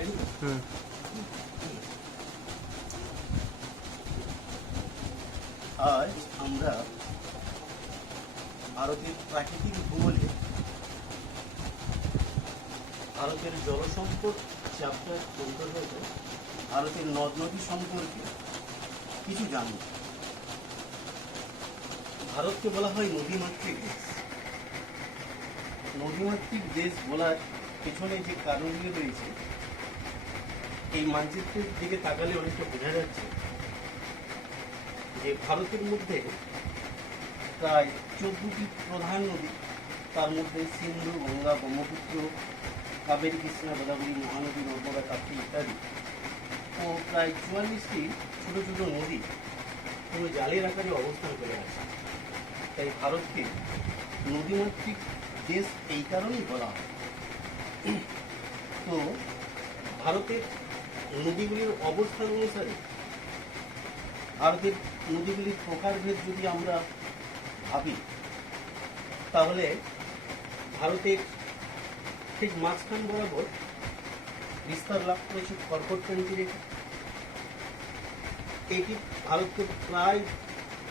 আজ আমরা ভারতের প্রাকৃতিক ভূগোলে ভারতের জলসম্পদ চ্যাপ্টার অন্তর্গত ভারতের নদ নদী সম্পর্কে কিছু জানব। ভারতকে বলা হয় নদীমাতৃক দেশ। নদীমাতৃক দেশ বলার পেছনে যে কারণগুলি রয়েছে এই মানচিত্রের দিকে তাকালে অনেকটা বোঝা যাচ্ছে যে ভারতের মধ্যে প্রায় 14টি প্রধান নদী, তার মধ্যে সিন্ধু, গঙ্গা, ব্রহ্মপুত্র, কাবেরী, কৃষ্ণা, গোদাবরী, মহানদী, নর্মদা, তাপ্তি ইত্যাদি ও প্রায় 44টি ছোট ছোট নদী পুরো জালের আকারে অবস্থান করে আছে। তাই ভারতকে নদীমাতৃক দেশ এই কারণেই বলা হয়। তো ভারতের নদীগুলির অবস্থান অনুসারে ভারতের নদীগুলির প্রকারভেদ যদি আমরা ভাবি, তাহলে ভারতের ঠিক মাঝখান বরাবর বিস্তার লাভ করেছে কর্কটক্রান্তি রেখা। এটি ভারতকে প্রায়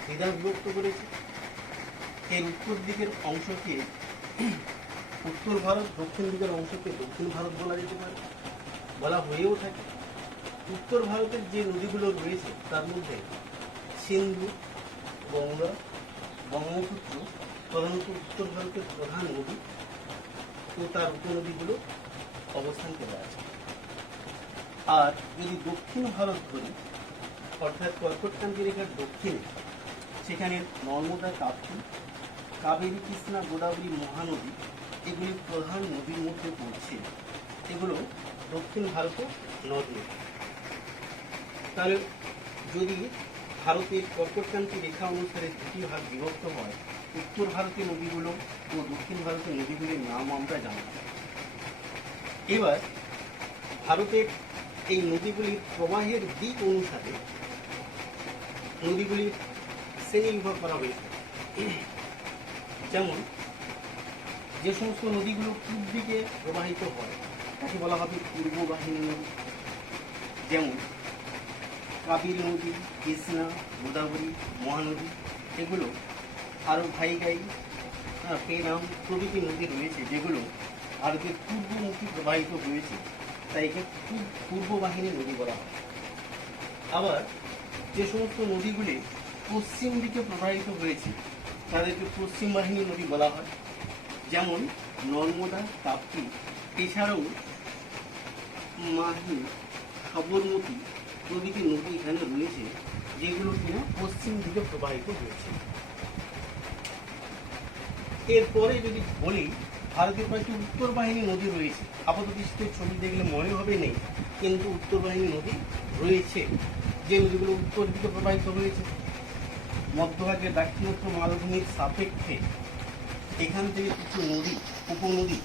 দ্বিধাবিভক্ত করেছে। এর উত্তর দিকের অংশকে উত্তর ভারত, দক্ষিণ দিকের অংশকে দক্ষিণ ভারত বলা যেতে পারে, বলা হয়েও থাকে। উত্তর ভারতের যে নদীগুলো রয়েছে তার মধ্যে সিন্ধু, গঙ্গা, ব্রহ্মপুত্র প্রধানত উত্তর ভারতের প্রধান নদী ও তার উপনদীগুলো অবস্থান করে আছে। আর যদি দক্ষিণ ভারত ধরি, অর্থাৎ কর্কটক্রান্তি রেখার দক্ষিণে, সেখানে নর্মদা, তাপ্তি, কাবেরী, কৃষ্ণা, গোদাবরী, মহানদী এগুলি প্রধান নদীর মধ্যে পড়ছে। এগুলো দক্ষিণ ভারতের নদ নদী। তাহলে যদি ভারতের কর্কটক্রান্তি রেখা অনুসারে দুটি ভাগ বিভক্ত হয়, উত্তর ভারতের নদীগুলো ও দক্ষিণ ভারতের নদীগুলির নাম আমরা জানব। এবার ভারতের এই নদীগুলির প্রবাহের দিক অনুসারে নদীগুলির শ্রেণীবিভাগ করা হয়েছে। যেমন যে সমস্ত নদীগুলো পূর্ব দিকে প্রবাহিত হয় তাকে বলা হবে পূর্ব বাহিনী নদী। যেমন কাবেরী নদী, কৃষ্ণা, গোদাবরী, মহানদী এগুলো, আরও ভাইগাই, পেনাম প্রভৃতি নদী রয়েছে যেগুলো ভারতের পূর্বমুখী প্রবাহিত হয়েছে, তাই একে পূর্ব বাহিনী নদী বলা হয়। আবার যে সমস্ত নদীগুলি পশ্চিম দিকে প্রবাহিত হয়েছে তাদেরকে পশ্চিম বাহিনী নদী বলা হয়। যেমন নর্মদা, তাপ্তি, এছাড়াও মাহি, সবরমতী প্রভৃতি নদী এখানে রয়েছে যেগুলো কিনা পশ্চিম দিকে প্রবাহিত হয়েছে। এরপরে যদি বলি, ভারতের কয়েকটি উত্তর বাহিনী নদী রয়েছে। আপাত দৃষ্টিতে ছবি দেখলে মনে হবে নেই, কিন্তু উত্তর বাহিনী নদী রয়েছে, যে নদীগুলো উত্তর দিকে প্রবাহিত হয়েছে। মধ্যভাগে দাক্ষিণাত্য মালভূমির সাপেক্ষে এখান থেকে কিছু নদী, উপনদী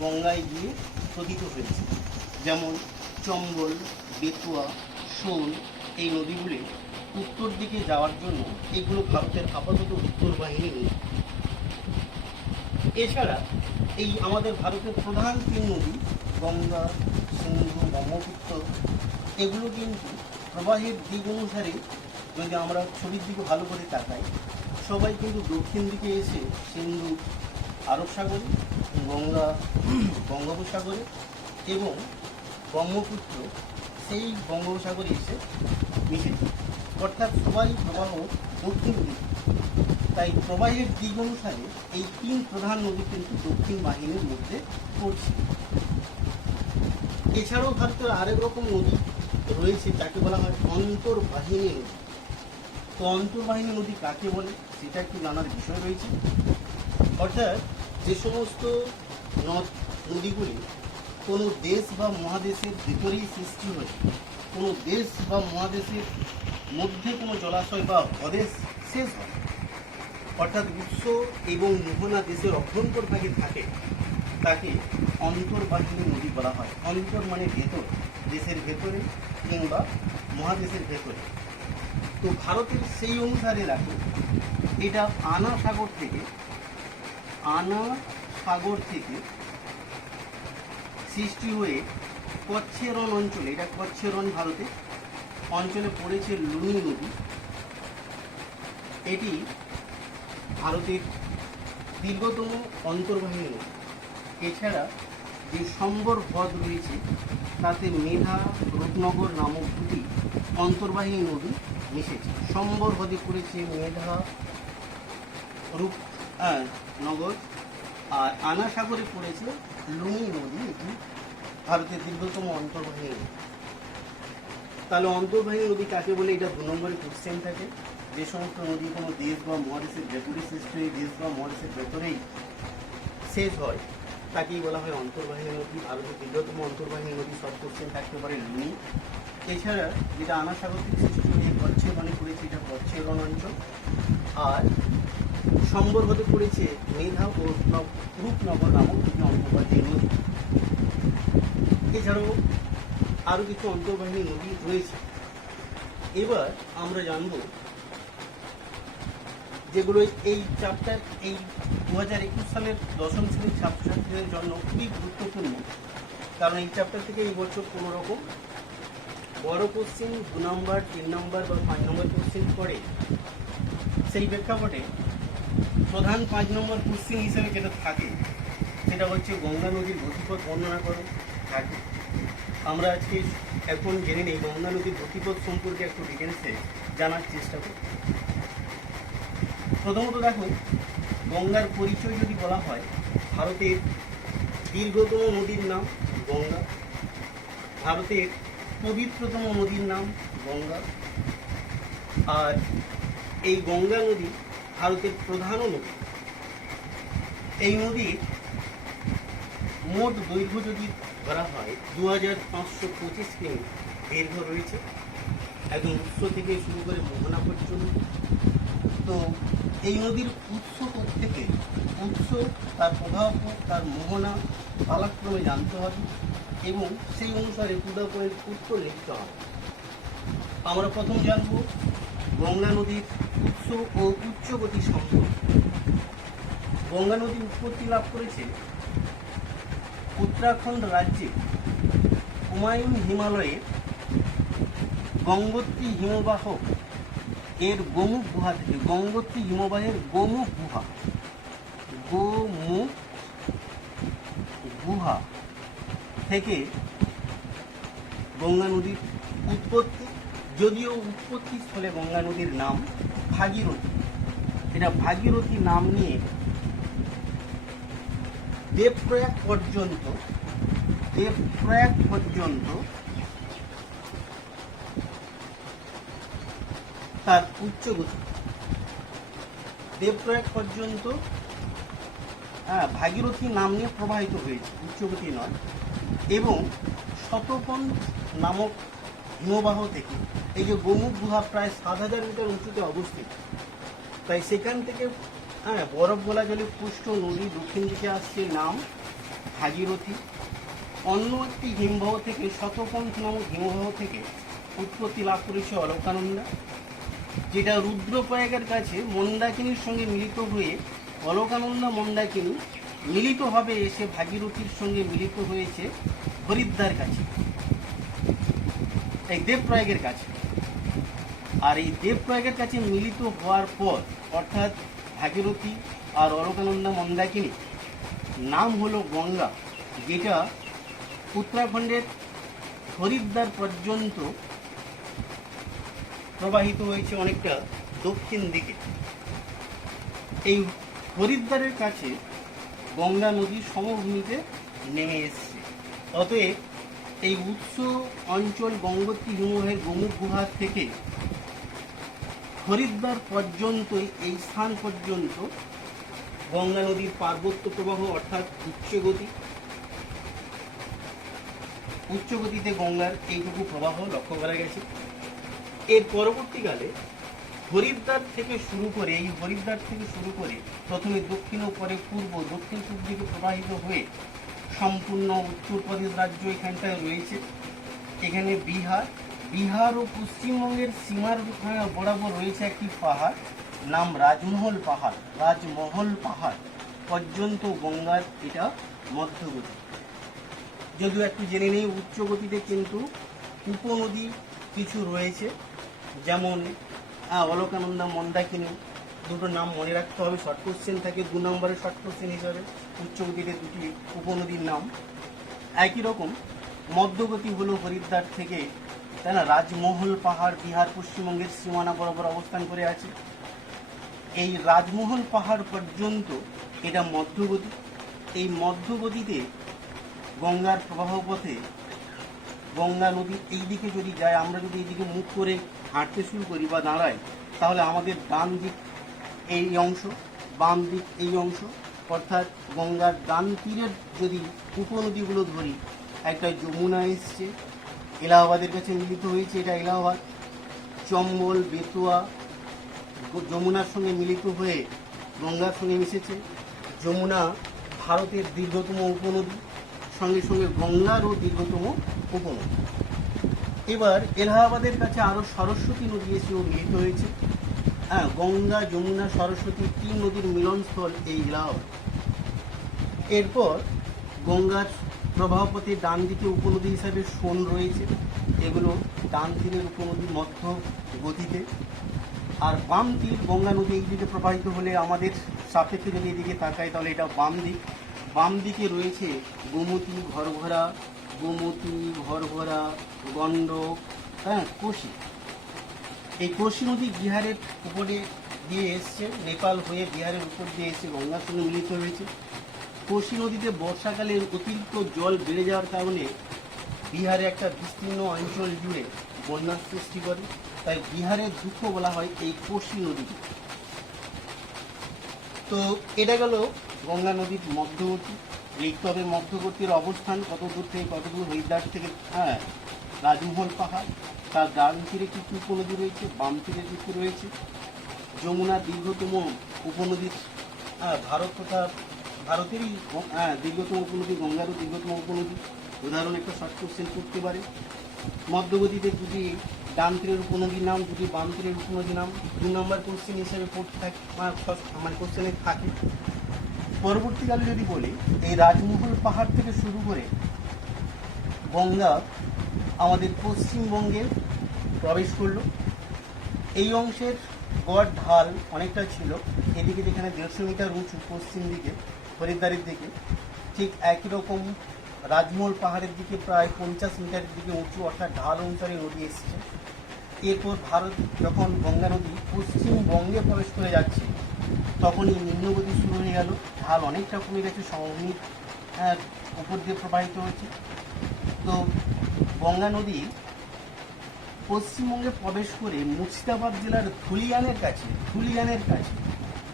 গঙ্গায় গিয়ে পতিত হয়েছে। যেমন চম্বল, বেতুয়া, সোন এই নদীগুলি উত্তর দিকে যাওয়ার জন্য এগুলো ভারতের আপাতত উত্তর বাহিনী নদী। এছাড়া এই আমাদের ভারতের প্রধান তিন নদী গঙ্গা, সিন্ধু, ব্রহ্মপুত্র এগুলো কিন্তু প্রবাহের দিক অনুসারে যদি আমরা ছবির দিকে ভালো করে তাকাই, সবাই কিন্তু দক্ষিণ দিকে এসে সিন্ধু আরব সাগরে, গঙ্গা বঙ্গোপসাগরে এবং ব্রহ্মপুত্র সেই বঙ্গোপসাগরে এসে মিশেছে। অর্থাৎ সবাই প্রবাহ দক্ষিণ দিকে। তাই প্রবাহের দিক অনুসারে এই তিন প্রধান নদী কিন্তু দক্ষিণ বাহিনীর মধ্যে পড়ছে। এছাড়াও ভারতের আরেক রকম নদী রয়েছে যাকে বলা হয় অন্তর্বাহিনী নদী। তো অন্তর্বাহিনী নদী কাকে বলে সেটা একটু জানার বিষয় রয়েছে। অর্থাৎ যে সমস্ত নদীগুলি কোনো দেশ বা মহাদেশের ভিতরেই সৃষ্টি হয়ে কোনো দেশ বা মহাদেশের মধ্যে কোনো জলাশয় বা হ্রদের শেষ হয়, অর্থাৎ উৎস এবং মোহনা দেশের অভ্যন্তরভাগে থাকে, তাকে অন্তর্বাহিনী নদী বলা হয়। অন্তর মানে ভেতর, দেশের ভেতরে কিংবা মহাদেশের ভেতরে। তো ভারতের সেই অনুসারে রাখে এটা আনা সাগর থেকে সৃষ্টি হয়ে কচ্ছের রণ অঞ্চলে, এটা কচ্ছের রণ ভারতে অঞ্চলে পড়েছে লুনি নদী। এটি ভারতের দীর্ঘতম অন্তর্বাহিনী নদী। এছাড়া যে সম্বর হ্রদ রয়েছে তাতে মেধা, রূপনগর নামক দুটি অন্তর্বাহিনী নদী মিশেছে। সম্বর হ্রদে পড়েছে মেধা, রূপনগর, আর আনা সাগরে পড়েছে লুনি নদী। এটি ভারতের দীর্ঘতম অন্তর্বাহিনী নদী। তাহলে অন্তর্বাহিনী নদী কাকে বলে, এটা 2 নম্বরে কোশ্চেন থাকে। যে সমস্ত নদী কোনো দেশ বা মহাদেশের ভেতরে সৃষ্টি হয়ে দেশ বা মহাদেশের ভেতরেই শেষ হয় তাকেই বলা হয় অন্তর্বাহিনী নদী। ভারতের দীর্ঘতম অন্তর্বাহিনী নদী সব কোশ্চেন থাকতে পারে লুনি। এছাড়া যেটা আনা সাগর থেকে সৃষ্টি হয়ে কচ্ছের রণে পড়েছে, এটা কচ্ছের রণ অঞ্চল। আর সম্বর হতে পড়েছে মেধা ও রূপনগর নামক দুটি অন্তর্বাহিনী নদী। এছাড়াও আরও কিছু অন্তর্বাহিনী নদী রয়েছে। এবার আমরা জানব যেগুলো এই চ্যাপ্টার, এই 2021 সালের 10ম শ্রেণীর ছাত্রছাত্রীদের জন্য খুবই গুরুত্বপূর্ণ। কারণ এই চ্যাপ্টার থেকে এই বছর কোনো রকম বড় কোশ্চেন 2 নম্বর, 3 নম্বর বা 5 নম্বর কোশ্চেন পড়ে। সেই প্রেক্ষাপটে প্রধান 5 নম্বর কোশ্চেন হিসেবে যেটা থাকে সেটা হচ্ছে গঙ্গা নদীর গতিপথ বর্ণনা করো থাকে। আমরা আজকে এখন জেনে নিই গঙ্গা নদীর গতিপথ সম্পর্কে একটু ডিটেলসে জানার চেষ্টা করি। প্রথমত দেখো, গঙ্গার পরিচয় যদি বলা হয়, ভারতের দীর্ঘতম নদীর নাম গঙ্গা, ভারতের পবিত্রতম নদীর নাম গঙ্গা। আর এই গঙ্গা নদী ভারতের প্রধান নদী। এই নদীর মোট দৈর্ঘ্য যদি ধরা হয় 2525 কিমি দীর্ঘ রয়েছে, একদম উৎস থেকে শুরু করে মোহনা পর্যন্ত। তো এই নদীর উৎস থেকে উৎস, তার প্রভাব, তার মোহনা পালাক্রমে জানতে হবে এবং সেই অনুসারে টুডাপয়ের উত্তর লিখতে হবে। আমরা প্রথম জানব গঙ্গা নদীর উৎস ও উচ্চগতি সম্পর্কে। গঙ্গা নদী উৎপত্তি লাভ করেছে উত্তরাখণ্ড রাজ্যে হুমায়ুন হিমালয়ের গঙ্গোত্রী হিমবাহ এর গোমুখ গুহা থেকে। গঙ্গোত্রী হিমবাহের গোমুখ গুহা থেকে গঙ্গা নদীর উৎপত্তি। যদিও উৎপত্তি স্থলে গঙ্গা নদীর নাম ভাগীরথী। এটা ভাগীরথী নাম নিয়ে দেবপ্রয়াগ পর্যন্ত তার উচ্চগতি। দেবপ্রয়াগ পর্যন্ত ভাগীরথী নাম নিয়ে প্রবাহিত হয়েছে, উচ্চগতি নয়। এবং শতপন্থ নামক হিমবাহ থেকে এই যে গোমুখ গুহা প্রায় 7000 মিটার উঁচুতে অবস্থিত। তাই সেখান থেকে বরফ গলা জলে পুষ্ট নদী দক্ষিণ দিকে আসছে, নাম ভাগীরথী। অন্য একটি হিমবাহ থেকে, শতপন্থ নামক হিমবাহ থেকে উৎপত্তি লাভ করেছে অলকানন্দা, যেটা রুদ্রপ্রয়াগের কাছে মন্দাকিনীর সঙ্গে মিলিত হয়ে অলকানন্দা মন্দাকিনী মিলিতভাবে এসে ভাগীরথীর সঙ্গে মিলিত হয়েছে হরিদ্বার কাছে, এই দেবপ্রয়াগের কাছে। আর এই দেবপ্রয়াগের কাছে মিলিত হওয়ার পর অর্থাৎ ভাগীরথী আর অলকানন্দা মন্দাকিনী নাম হলো গঙ্গা, যেটা উত্তরাখণ্ডের হরিদ্বার পর্যন্ত প্রবাহিত হয়েছে অনেকটা দক্ষিণ দিকে। এই হরিদ্বারের কাছে গঙ্গা নদী সমভূমিতে নেমে এসছে। অতএব এই উৎস অঞ্চল গঙ্গোত্রী হিমবাহের গোমুখ গুহা থেকে হরিদ্বার পর্যন্ত, এই স্থান পর্যন্ত গঙ্গা নদীর পার্বত্য প্রবাহ অর্থাৎ উচ্চগতিতে গঙ্গার এইটুকু প্রবাহ লক্ষ্য করা গেছে। এর পরবর্তীকালে হরিদ্বার থেকে শুরু করে প্রথমে দক্ষিণ ও পরে পূর্ব, দক্ষিণ পূর্ব দিকে প্রবাহিত হয়ে সম্পূর্ণ উত্তরপ্রদেশ রাজ্য এখানটায় রয়েছে। এখানে বিহার ও পশ্চিমবঙ্গের সীমার বরাবর রয়েছে একটি পাহাড়, নাম রাজমহল পাহাড় পর্যন্ত গঙ্গার এটা মধ্যগতি। যদিও একটু জেনে নেই, উচ্চ গতিতে কিন্তু উপনদী কিছু রয়েছে, যেমন অলকানন্দা, মন্দাকিনী, দুটো নাম মনে রাখতে হবে, শর্ট কোশ্চেন থাকে 2 নম্বরের শর্ট কোশ্চেন হিসাবে উচ্চ গতিতে দুটি উপনদীর নাম। একই রকম মধ্যগতি হলো হরিদ্বার থেকে, তাই না, রাজমহল পাহাড় বিহার পশ্চিমবঙ্গের সীমানা বরাবর অবস্থান করে আছে। এই রাজমহল পাহাড় পর্যন্ত এটা মধ্যগতি। এই মধ্যগতিতে গঙ্গার প্রবাহ পথে গঙ্গা নদী এই দিকে যদি যায়, আমরা যদি এইদিকে মুখ করে হাঁটতে শুরু করি বা দাঁড়াই, তাহলে আমাদের ডান দিক এই অংশ, বাম দিক এই অংশ, অর্থাৎ গঙ্গার ডান তীরের যদি উপনদীগুলো ধরি, একটা যমুনা এসছে, এলাহাবাদের কাছে মিলিত হয়েছে, এটা এলাহাবাদ। চম্বল, বেতুয়া যমুনার সঙ্গে মিলিত হয়ে গঙ্গার সঙ্গে মিশেছে। যমুনা ভারতের দীর্ঘতম উপনদী, সঙ্গে সঙ্গে গঙ্গারও দীর্ঘতম উপনদী। এবার এলাহাবাদের কাছে আরও সরস্বতী নদী এসেও মিলিত হয়েছে। গঙ্গা, যমুনা, সরস্বতী 3 নদীর মিলনস্থল এই এলাহাবাদ। এরপর গঙ্গার প্রবাহপথে ডান দিকে উপনদী হিসাবে সোন রয়েছে, এগুলো ডান তীরের উপনদী মধ্য গতিতে। আর বাম তীর গঙ্গা নদী এই দিকে প্রবাহিত হলে আমাদের সাপেক্ষে যদি এদিকে তাকাই, তাহলে এটা বাম দিক। বাম দিকে রয়েছে গোমতী, ঘরঘরা, গণ্ডক, কোশি। এই কোশি নদী বিহারের উপরে দিয়ে এসছে, নেপাল হয়ে বিহারের উপর দিয়ে এসে গঙ্গার সঙ্গে মিলিত হয়েছে। কোশি নদীতে বর্ষাকালে অতিরিক্ত জল বেড়ে যাওয়ার কারণে বিহারে একটা বিস্তীর্ণ অঞ্চল জুড়ে বন্যার সৃষ্টি করে, তাই বিহারের দুঃখ বলা হয় এই কোশি নদীকে। তো এটা গেল গঙ্গা নদীর মধ্যবর্তী। লিখতে হবে মধ্যবর্তীর অবস্থান কত দূর থেকে কত দূর, হরিদ্বার থেকে রাজমহল পাহাড়, তার ডান তীরে কিছু উপনদী রয়েছে, বাম তীরে কিছু রয়েছে। যমুনা দীর্ঘতম উপনদী, ভারত তথা ভারতেরই দীর্ঘতম উপনদী, গঙ্গারও দীর্ঘতম উপনদী। উদাহরণ একটা শর্ট কোশ্চেন করতে পারে। মধ্যগতিতে দুটি ডান তীরের উপনদীর নাম, দুটি বাম তীরের উপনদীর নাম 2 নম্বর কোশ্চেন হিসেবে পড়তে থাকে, আমার কোশ্চেনে থাকে। পরবর্তীকালে যদি বলি, এই রাজমহল পাহাড় থেকে শুরু করে গঙ্গা আমাদের পশ্চিমবঙ্গে প্রবেশ করলো। এই অংশের গড় ঢাল অনেকটা ছিল, এদিকে যেখানে 150 মিটার উঁচু পশ্চিম দিকে হরিদ্বারের দিকে, ঠিক একই রকম রাজমহল পাহাড়ের দিকে প্রায় 50 মিটারের দিকে উঁচু, অর্থাৎ ঢাল অনুসারে নদী এসছে। এরপর ভারত যখন গঙ্গা নদী পশ্চিমবঙ্গে প্রবেশ করে যাচ্ছে, তখনই নিম্নগতি শুরু হয়ে গেল, ঢাল অনেকটা কমে গেছে, সমভূমির উপর দিয়ে প্রবাহিত হচ্ছে। তো গঙ্গা নদী পশ্চিমবঙ্গে প্রবেশ করে মুর্শিদাবাদ জেলার ধুলিয়ানের কাছে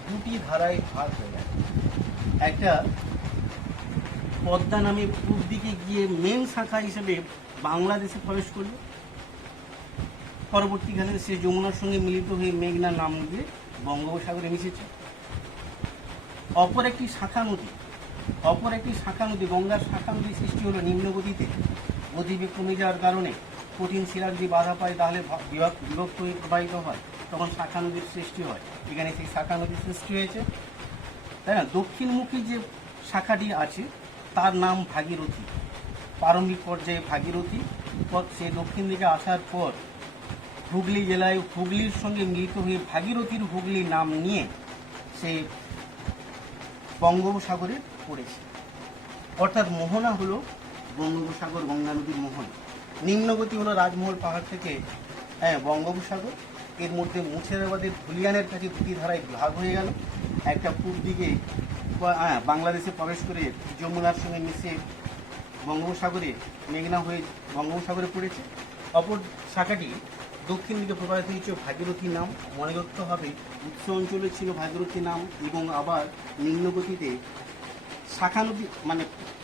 দুটি ধারায় ভাগ হয়ে গেল। একটা পদ্মা নামে পূর্ব দিকে গিয়ে মেন শাখা হিসেবে বাংলাদেশে প্রবেশ করল, পরবর্তীকালে সে যমুনার সঙ্গে মিলিত হয়ে মেঘনা নাম দিয়ে বঙ্গোপসাগরে মিশেছে। অপর একটি শাখা নদী গঙ্গার শাখা নদী সৃষ্টি হলো নিম্নগতিতে। গতিবেগ কমে যাওয়ার কারণে কঠিন শিলা যদি বাধা পায়, তাহলে বিভক্ত হয়ে প্রবাহিত হয়, তখন শাখা নদীর সৃষ্টি হয়। এখানে সেই শাখা নদীর সৃষ্টি হয়েছে, তাই না। দক্ষিণমুখী যে শাখাটি আছে তার নাম ভাগীরথী। প্রারম্ভিক পর্যায়ে ভাগীরথী পথ সে দক্ষিণ দিকে আসার পর হুগলি জেলায় হুগলির সঙ্গে মিলিত হয়ে ভাগীরথীর হুগলি নাম নিয়ে সে বঙ্গোপসাগরে পড়েছে। অর্থাৎ মোহনা হলো বঙ্গোপসাগর, গঙ্গা নদীর মোহনা। নিম্নগতি হলো রাজমহল পাহাড় থেকে বঙ্গোপসাগর। এর মধ্যে মুর্শিদাবাদের ধুলিয়ানের কাছে দুটি ধারায় ভাগ হয়ে গেল। একটা পূর্ব দিকে বাংলাদেশে প্রবেশ করে যমুনার সঙ্গে মিশে বঙ্গোপসাগরে মেঘনা হয়ে বঙ্গোপসাগরে পড়েছে। অপর শাখাটি দক্ষিণ দিকে প্রবাহিত হয়েছে ভাগীরথী নাম। মনে রাখতে হবে উৎস অঞ্চলে ছিল ভাগীরথী নাম, এবং আবার নিম্নগতিতে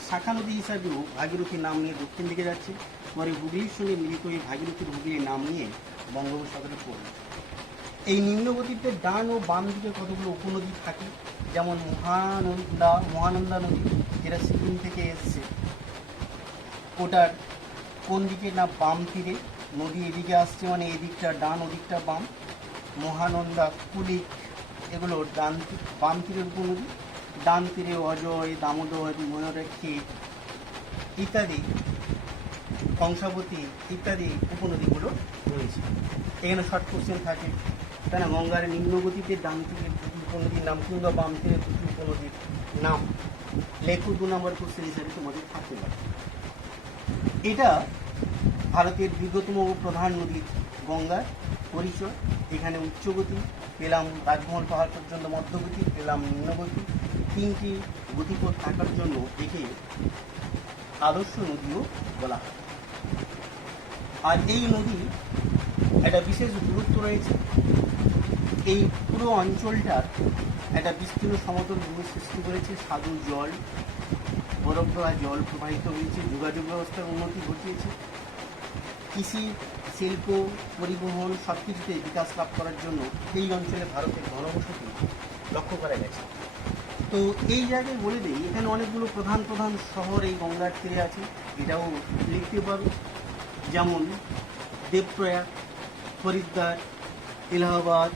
শাখা নদী হিসাবেও ভাগীরথী নাম নিয়ে দক্ষিণ দিকে যাচ্ছে। পরে হুগলির সঙ্গে মিলিত হয়ে ভাগীরথীর হুগলির নাম নিয়ে বঙ্গোপসাগরে পড়ল। এই নিম্নগতিতে ডান ও বাম দিকে কতগুলো উপনদী থাকে, যেমন মহানন্দা নদী, যেটা সিকিম থেকে এসছে। ওটার কোন দিকে না বাম তীরে নদী, এদিকে আসছে মানে এদিকটা ডান ওদিকটা বাম। মহানন্দা, কুলিক এগুলো বাম তীরের উপনদী। ডান তীরে অজয়, দামোদর, ময়ূরাক্ষী ইত্যাদি, কংসাবতী ইত্যাদি উপনদীগুলো রয়েছে। এখানে শর্ট কোশ্চেন থাকে, তাই না? গঙ্গার নিম্নগতিতে ডান তীরে দুটি উপনদীর নাম কিংবা বাম তীরে দুটি উপনদীর নাম লেখো 2 নম্বর কোশ্চেন হিসাবে তোমাদের থাকতে পারে। এটা ভারতের দীর্ঘতম ও প্রধান নদী গঙ্গার পরিচয়। এখানে উচ্চগতি পেলাম, রাজমহল পাহাড় পর্যন্ত মধ্যগতি পেলাম, নিম্নগতি। 3টি গতিপথ থাকার জন্য একে আদর্শ নদীও বলা হয়। আর এই নদী একটা বিশেষ গুরুত্ব রয়েছে। এই পুরো অঞ্চলটার একটা বিস্তীর্ণ সমতল ভূমি সৃষ্টি করেছে। স্বাদু জল, বরফ দেওয়া জল প্রবাহিত হয়েছে, যোগাযোগ ব্যবস্থার উন্নতি ঘটিয়েছে, কৃষি, শিল্প, পরিবহন সব কিছুতে বিকাশ লাভ করার জন্য এই অঞ্চলে ভারতের ঘনবসতি লক্ষ্য করা গেছে। তো এই জায়গায় বলে দিই, এখানে অনেকগুলো প্রধান প্রধান শহর এই গঙ্গার তীরে আছে, এটাও লিখতে পারো। যেমন দেবপ্রয়াগ, হরিদ্বার, এলাহাবাদ,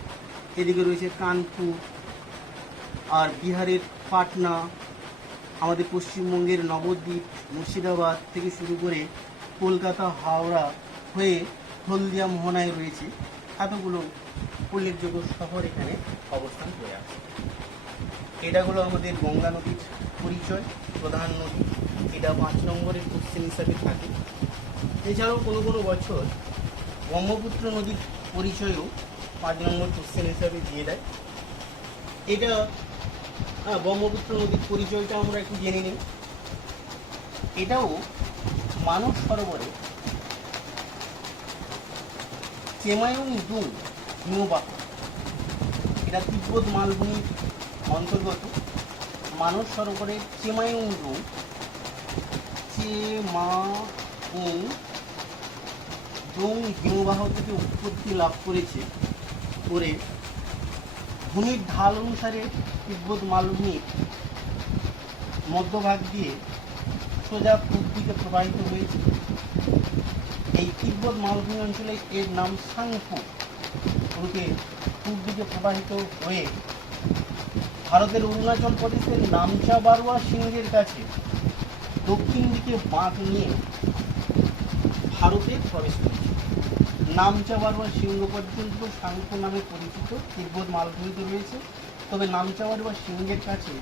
এদিকে রয়েছে কানপুর, আর বিহারের পাটনা, আমাদের পশ্চিমবঙ্গের নবদ্বীপ, মুর্শিদাবাদ থেকে শুরু করে কলকাতা, হাওড়া হয়ে হলদিয়া, মোহনায় রয়েছে এতগুলো উল্লেখযোগ্য শহর এখানে অবস্থান করে আছে। এটা হলো আমাদের গঙ্গা নদীর পরিচয়, প্রধান নদী। এটা 5 নম্বরের কোশ্চেন হিসাবে থাকে। এছাড়াও কোনো কোনো বছর ব্রহ্মপুত্র নদীর পরিচয়ও 5 নম্বর কোশ্চেন হিসাবে দিয়ে দেয়। এটা ব্রহ্মপুত্র নদীর পরিচয়টা আমরা একটু জেনে নিই। এটাও মানস সরোবরে চেমায়ুং দুং হিমবাহ, এটা তিব্বত মালভূমির অন্তর্গত। মানস সরোবরের চেমায়ুং দুং হিমবাহ থেকে উৎপত্তি লাভ করেছে করে ভূমির ঢাল অনুসারে তিব্বত মালভূমির মধ্যভাগ দিয়ে সোজা পূর্ব দিকে প্রবাহিত হয়েছে। এই তিব্বত মালভূমি অঞ্চলে এর নাম সাংপু রূপে পূর্ব দিকে প্রবাহিত হয়ে ভারতের অরুণাচল প্রদেশের নামচা বারোয়া সিংহের কাছে দক্ষিণ দিকে বাঁক নিয়ে ভারতে প্রবেশ করেছে। নামচা বারোয়া সিংহ পর্যন্ত সাংপু নামে পরিচিত তিব্বত মালভূমিতে রয়েছে। তবে নামচা বারোয়া সিংহের কাছে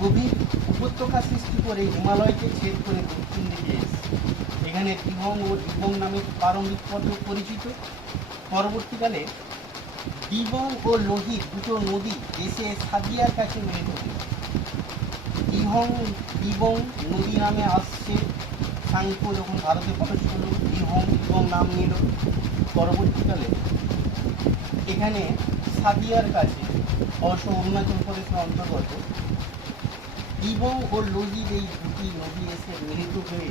গভীর উপত্যকা সৃষ্টি করে হিমালয়কে ছেদ করে দক্ষিণ দিকে এসেছে। এখানে দিবং ও দিবং নামে প্রারম্ভিক পথে পরিচিত। পরবর্তীকালে দিবং ও লোহিত দুটো নদী এসে সাদিয়ার কাছে মিলিত হয়েছে। দিবং নদী নামে আসছে সাংপু যখন ভারতে প্রবেশ করল, দিবং নাম নিল। পরবর্তীকালে এখানে সাদিয়ার কাছে অবশ্য অরুণাচল প্রদেশের অন্তর্গত দিবং ও লোহিত এই দুটি নদী এসে মিলিত হয়ে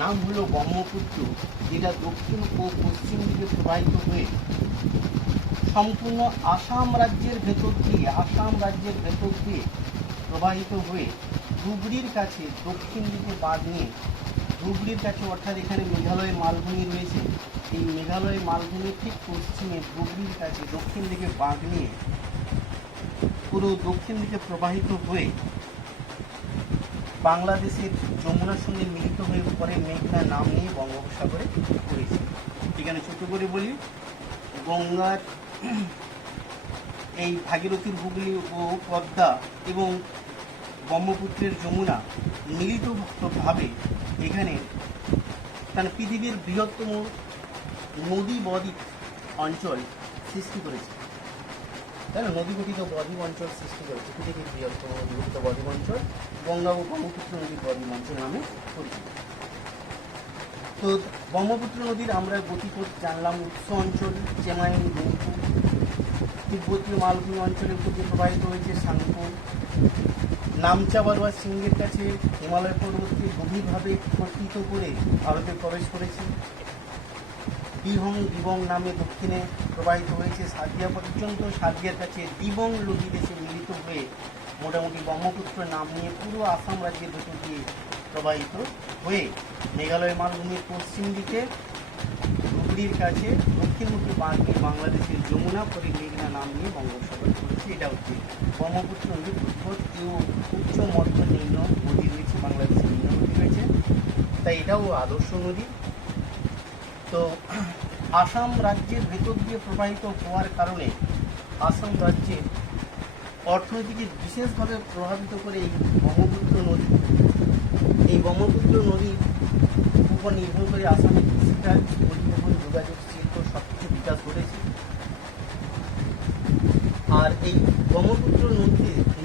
নাম হলো ব্রহ্মপুত্র, যেটা দক্ষিণ ও পশ্চিম দিকে প্রবাহিত হয়ে সম্পূর্ণ আসাম রাজ্যের ভেতর দিয়ে প্রবাহিত হয়ে ধুবড়ির কাছে দক্ষিণ দিকে বাঁধ নিয়ে, ধুবড়ির কাছে অর্থাৎ এখানে মেঘালয় মালভূমি রয়েছে, এই মেঘালয় মালভূমির ঠিক পশ্চিমে ধুবড়ির কাছে দক্ষিণ দিকে বাঁধ নিয়ে পুরো দক্ষিণ দিকে প্রবাহিত হয়ে বাংলাদেশের যমুনার সঙ্গে মিলিত হয়ে পরে মেঘনা নাম নিয়ে বঙ্গোপসাগরে পড়েছে। এখানে ছোট করে বলি, গঙ্গার এই ভাগীরথীর হুগলি ও পদ্মা এবং ব্রহ্মপুত্রের যমুনা মিলিতভাবে এখানে তার পৃথিবীর বৃহত্তম নদী বদ্বীপ অঞ্চল সৃষ্টি করেছে, তাই না? নদী গঠিত বদ্বীপ অঞ্চল সৃষ্টি করেছে, পৃথিবীর বৃহত্তম নদী গঠিত বদ্বীপ অঞ্চল গঙ্গা ও ব্রহ্মপুত্র নদীর বদ্বীপ অঞ্চল নামে পরিচিত। তো ব্রহ্মপুত্র নদীর আমরা গতিপথ জানলাম। উৎস অঞ্চল চেমায়ুং দুংপু, তিব্বতীয় মালভূমি অঞ্চলের উপর দিয়ে প্রবাহিত হয়েছে সাংপু। নামচা বারোয়া সিংহের কাছে হিমালয় পর্বতকে গভীরভাবে প্রকৃত করে ভারতে প্রবেশ করেছে। দিবং নামে দক্ষিণে প্রবাহিত হয়েছে সাদিয়া পর্যন্ত। সাদিয়ার কাছে দিবং লোহিত এসে মিলিত হয়ে মোটামুটি ব্রহ্মপুত্র নাম নিয়ে পুরো আসাম রাজ্যের ভেতর দিয়ে প্রবাহিত হয়ে মেঘালয় মালভূমির পশ্চিম দিকে ধুবড়ির কাছে দক্ষিণমুখী বাঁধ নিয়ে বাংলাদেশের যমুনা পরে মেঘনা নাম নিয়ে বঙ্গোপসাগর পড়েছে। এটা হচ্ছে ব্রহ্মপুত্র নদীর উৎপত্তি ও উচ্চ মধ্য নিম্ন নদী রয়েছে, বাংলাদেশের নিম্ন নদী রয়েছে। তাই এটাও আদর্শ নদী। তো আসাম রাজ্যের ভেতর দিয়ে প্রবাহিত হওয়ার কারণে আসাম রাজ্যের অর্থনীতিকে বিশেষভাবে প্রভাবিত করে এই ব্রহ্মপুত্র নদী। এই ব্রহ্মপুত্র নদীর উপর নির্ভর করে আসামের কৃষিকাজ, পরিবহন, যোগাযোগ, শিল্প সবকিছু বিকাশ ঘটেছে। আর এই ব্রহ্মপুত্র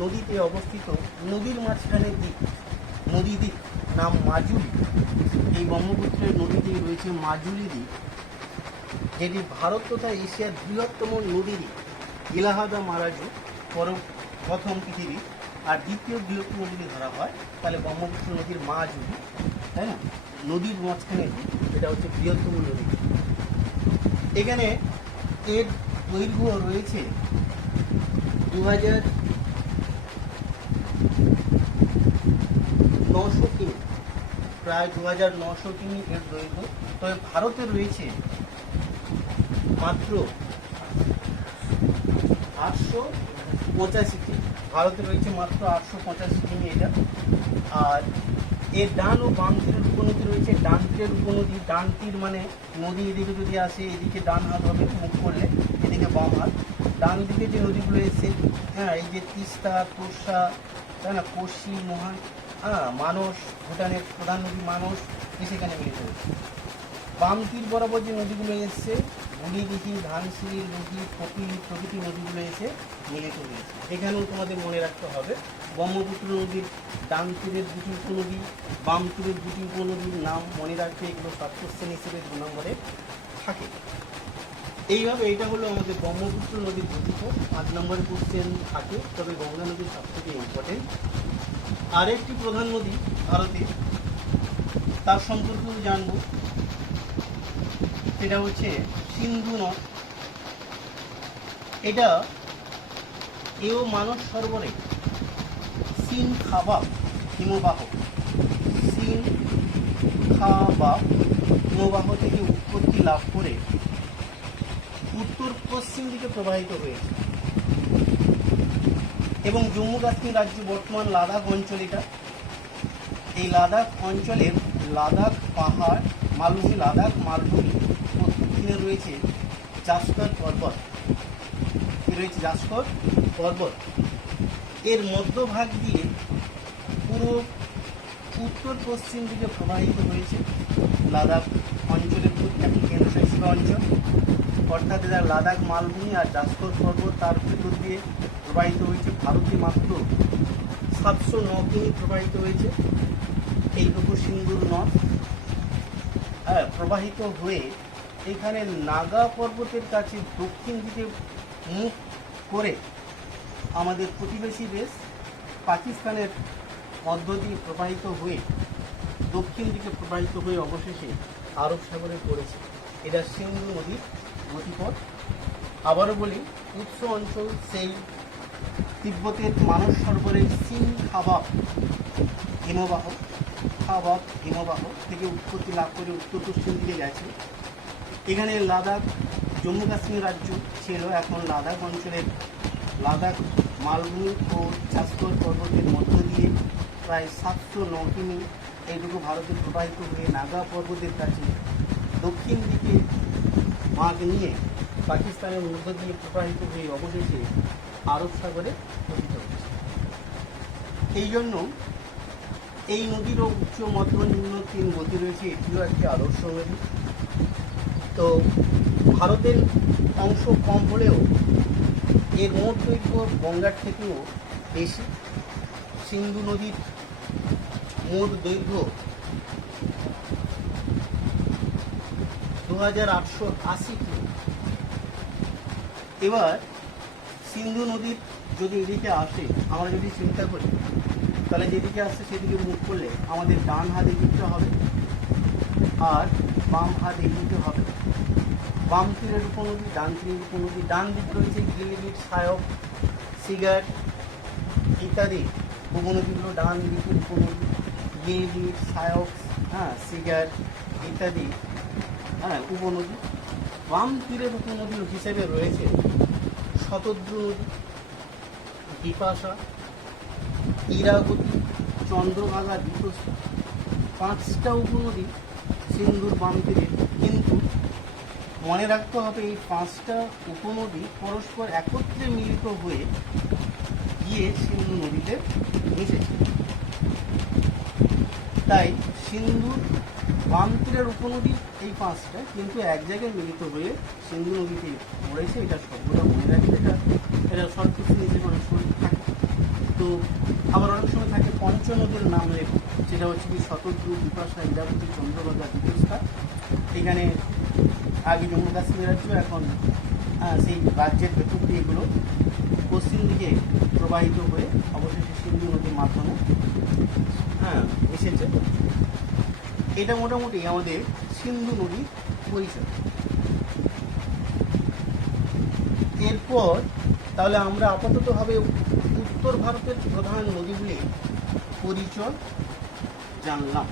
নদীতে অবস্থিত নদীর মাঝখানে নদী দ্বীপ নাম মাজুলি। এই ব্রহ্মপুত্রের নদীতেই রয়েছে মাজুলি দ্বীপ, যেটি ভারত তথা এশিয়ার বৃহত্তম নদী দ্বীপ। ইলাহাদা মারাজু প্রথম পৃথিবী, আর দ্বিতীয় বৃহত্তম যদি ধরা হয় তাহলে ব্রহ্মপুত্র নদীর মাজুলি, তাই না? নদীর মাঝখানে এটা হচ্ছে বৃহত্তম নদী। এখানে এর দৈর্ঘ্য রয়েছে 2900 কিমি, প্রায় 2900 কিমি এর দৈর্ঘ্য। তবে ভারতে রয়েছে মাত্র 885 কিমি। ভারতে রয়েছে মাত্র 885 কিমি এটা। আর এর ডান ও বাম তীরের উপনদী রয়েছে। ডান তীরের উপনদী, ডান তীর মানে নদী এদিকে যদি আসে এদিকে ডান হাত হবে, মুখ করলে এদিকে বাম হাত। ডান দিকে যে নদীগুলো এসে, হ্যাঁ, এই যে তিস্তা, তোর্ষা, তাই না, কোশি, মহান, মানস, ভুটানের প্রধান নদী মানস, সেখানে মিলিত হয়েছে। বাম তীর বরাবর যে নদীগুলো এসছে, বুড়িদিঘি, ধানসিঁড়ি, লুঘি, কপিলি প্রভৃতি নদীগুলো এসে মিলিত হয়েছে। এখানেও তোমাদের মনে রাখতে হবে ব্রহ্মপুত্র নদীর ডান তীরের দুটি উপনদী, বাম তীরের দুটি উপনদীর নাম মনে রাখতে, এগুলো সব কোশ্চেন হিসেবে 2 নম্বরে থাকে। এইভাবে এটা হলো আমাদের ব্রহ্মপুত্র নদীর গতিপথ। 5 নম্বরের কোশ্চেন থাকে, তবে গঙ্গা নদী সব থেকে ইম্পর্টেন্ট। আরেকটি প্রধান নদী ভারতে, তার সম্পর্কেও জানবো, সেটা হচ্ছে সিন্ধু নদ। এও মানস সরোবরে সিনখাবা হিমবাহ থেকে উৎপত্তি লাভ করে উত্তর পশ্চিম দিকে প্রবাহিত হয়েছে এবং জম্মু কাশ্মীর রাজ্য বর্তমান লাদাখ অঞ্চল এটা। এই লাদাখ অঞ্চলের লাদাখ পাহাড়, লাদাখ মালভূমি ও দক্ষিণে রয়েছে জাস্কর পর্বত। এর মধ্যভাগ দিয়ে পুরো উত্তর পশ্চিম দিকে প্রবাহিত হয়েছে লাদাখ অঞ্চলের একটি কেন্দ্রশাসিত অঞ্চল, অর্থাৎ এরা লাদাখ মালভূমি আর জাস্কর পর্বত তার ভিতর দিয়ে প্রবাহিত হয়েছে। ভারতে মাত্র 709 কিমি প্রবাহিত হয়েছে এইটুকু সিন্ধুর নদ। প্রবাহিত হয়ে এখানে নাগা পর্বতের কাছে দক্ষিণ দিকে মুখ করে আমাদের প্রতিবেশী দেশ পাকিস্তানের মধ্য দিয়ে প্রবাহিত হয়ে দক্ষিণ দিকে প্রবাহিত হয়ে অবশেষে আরব সাগরে পড়েছে। এটা সিন্ধু নদীর গতিপথ। আবারও বলি, উৎস অঞ্চল সেই তিব্বতের মানস সরোবরের সিনখাবা হিমবাহ থেকে উৎপত্তি লাভ করে উত্তর পশ্চিম দিকে গেছে। এখানে লাদাখ, জম্মু কাশ্মীর রাজ্য ছিল, এখন লাদাখ অঞ্চলের লাদাখ মালভূমি ও জাস্কর পর্বতের মধ্য দিয়ে প্রায় 709 কিমি এইটুকু ভারতে প্রবাহিত হয়ে নাগা পর্বতের কাছে দক্ষিণ দিকে বাঁক নিয়ে পাকিস্তানের মধ্য দিয়ে প্রবাহিত হয়ে অবশেষে আরব সাগরে পতিত হয়েছে। এই জন্য এই নদীরও উচ্চ, মধ্য, নিম্ন 3 গতি রয়েছে। এটিও একটি আদর্শ নদী। তো ভারতের অংশ কম হলেও এর মোট দৈর্ঘ্য গঙ্গার থেকেও বেশি। সিন্ধু নদীর মোট দৈর্ঘ্য 2880 কিমি। এবার সিন্ধু নদীর যদি এদিকে আসে, আমরা যদি চিন্তা করি, তাহলে যেদিকে আসছে সেদিকে মুখ করলে আমাদের ডান হাত এদিকটা হবে আর বাম হাত এদিকে হবে। বাম তীরের উপনদী, ডান তীরের উপনদী। ডান দিক রয়েছে গিলিগিট, সায়ক, সিগার ইত্যাদি উপনদীগুলো ডান দিকের উপনদী। গিলিগিট, সায়ক, সিগার ইত্যাদি উপনদী। বাম তীরের উপনদী হিসেবে রয়েছে শতদ্রু নদী, বিপাশা, ইরাবতী, চন্দ্রভাগা, দ্বীপস্থ, 5টা উপনদী সিন্ধুর বাম তীরে, কিন্তু মনে রাখতে হবে এই 5টা উপনদী পরস্পর একত্রে মিলিত হয়ে গিয়ে সিন্ধু নদীতে মিশেছে। তাই সিন্ধুর বাম তীরের উপনদী এই 5টা, কিন্তু এক জায়গায় মিলিত হয়ে সিন্ধু নদীতে পড়েছে। এটা সবগুলো মনে রাখবে। এটা শর্ট কোশ্চেন হিসেবে অনেক সময় থাকে। তো আবার অনেক সময় থাকে পঞ্চ নদীর নাম লেখো, যেটা হচ্ছে কি শতদ্রু, বিপাশা, ইরাবতী, চন্দ্রভাগা, তিস্তা। এখানে আগে জম্মু কাশ্মীর রাজ্য, এখন সেই রাজ্যের ভেতর দিয়ে এগুলো পশ্চিম দিকে প্রবাহিত হয়ে অবশেষে সিন্ধু নদীর মাধ্যমে এসেছে। এটা মোটামুটি আমাদের সিন্ধু নদীর পরিচয়। এরপর তাহলে আমরা আপাততভাবে উত্তর ভারতের প্রধান নদীগুলির পরিচয় জানলাম।